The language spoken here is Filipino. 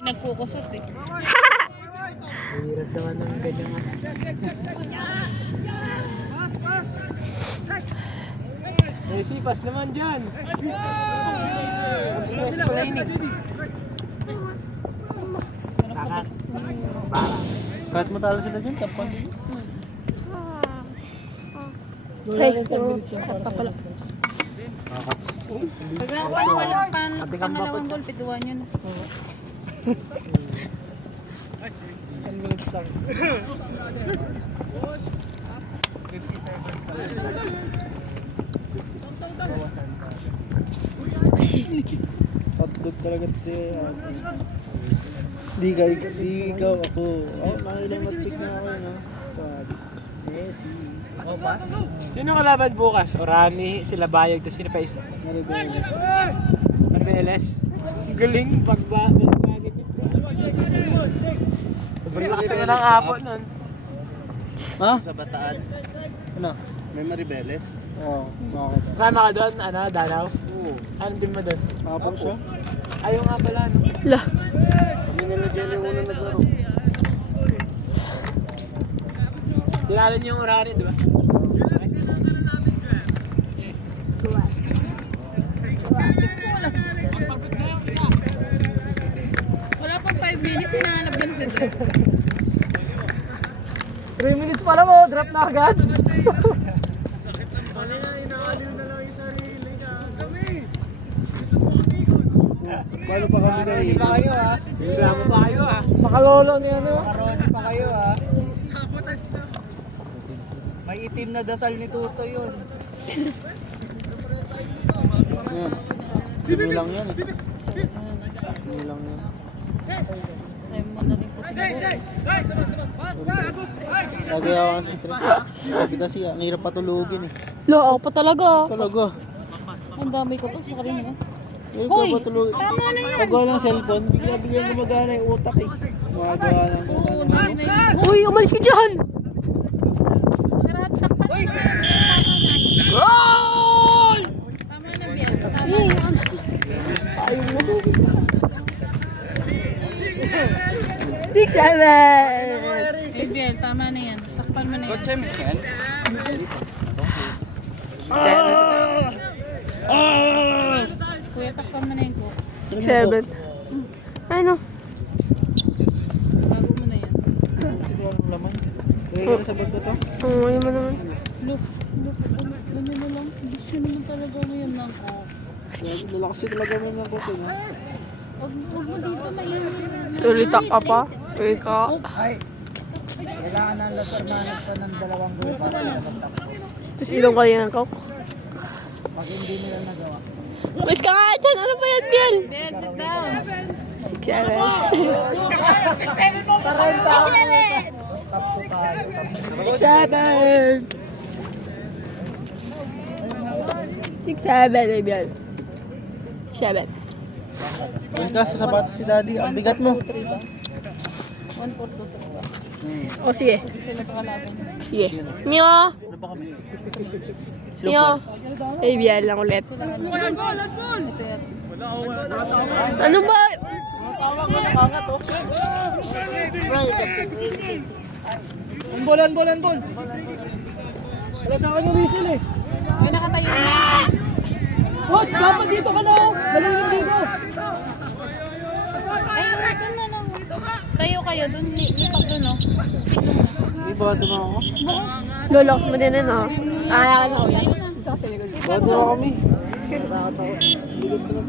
Nagkukusot eh. Hirap naman ng ganyan. May sipas naman dyan. Kahit matalo sila dyan, tapos sila. Ay, kata pala. Pag walang pangalawang goal, pituan yun. 10 minutes lang. Hotdog talaga si di ikaw ako. Oh, nakailang nag-pick na ako, no? Messi. O ba? Sino kalaban bukas? Orani, sila Bayag, tapos sino pa isa? Maribeles. Arbeles. Galing, pagbagin niya. Sobrang lakas na ng apo nun. Ha? Sa Bataan. Ano? May Maribeles? Oo, nakakita. Kasama ka doon, ano, Danaw? Oo. Anong team mo doon? Kapag siya? Ayaw nga pala, no? Lah. Kami nila Jelly yung unang naglaro. Dinala niyo yung Orani, di ba? Wala pang 5 minutes, hinahanap din sa dress. 3 minutes pa lang mo, drop na agad. Paano pa kami kayo? Pa kayo, ha? Sama pa kayo, ha? Makalolo niya, no? Makaroni pa kayo, ha? May itim na dasal ni Tuto yun. Yan. Pili lang yan, eh. Pili lang yan. Ay, madaling po. Nagaya ako sa stress. Sabi kasi, ang hirap patulugin, eh. Lo, ako pa talaga. Talaga. Ang dami ko pa sa kanina. Hirap Hoy, ka patulugin. tama na yan. Pag wala ng cellphone, bigla-bigla gumagana yung utak, eh. Gumagawa ng Oo, dami na yun. Uy, umalis ka dyan! Sirahat, takpan na. Goal! Tama na, Biel. Tama na. Ayaw mo. 6-7! Eh, Biel, tama na yan. Takpan mo na yan. 6-7. Kuya, takpan mo na yan ko. 6-7. Ay, no. Bago mo na yan. laman. Kaya ka sa bag ko to? Oo, ayun mo naman. Look, ganyan na lang. Gusto naman talaga mo yun lang ko. Lalakas yun talaga mo ng kote, no? Huwag mo dito mainit. Tulitak ka pa. Uy ka. Ay! Kailangan na lasamanag pa ng dalawang gol para nakapagtap. Tapos ilong kayo ng coke. Pag hindi nila nagawa. Mas ka nga dyan. Ano ba yan, Biel? Biel, sit down. 6-7. 6-7 mo. 6-7. Top to tayo. 6-7. 6-7, eh, Biel. 7. Yun ka sa sapatos si daddy, ang bigat mo. 1-4-2-3 ba? 1-4-2-3 ba? O, sige. Sila pa kalaban. Sige. Mio! Ano ba kami? Mio! Eh, Biel lang ulit. Sila ano? Ito yan. Ano ba? Bol. Wala sa akin yung whistle, eh. Uy, nakatayo na. Coach, dapat dito ka na, oh. Galing na dito. Ay, doon na lang. Tayo kayo, doon. Lipat doon, oh. Hindi ba dumaan ako? Loloks mo din, ano? Kaya ka na ulit. Tayo na. Ito kasi likod. Bago kami. Nakakatawa. Bigat ko na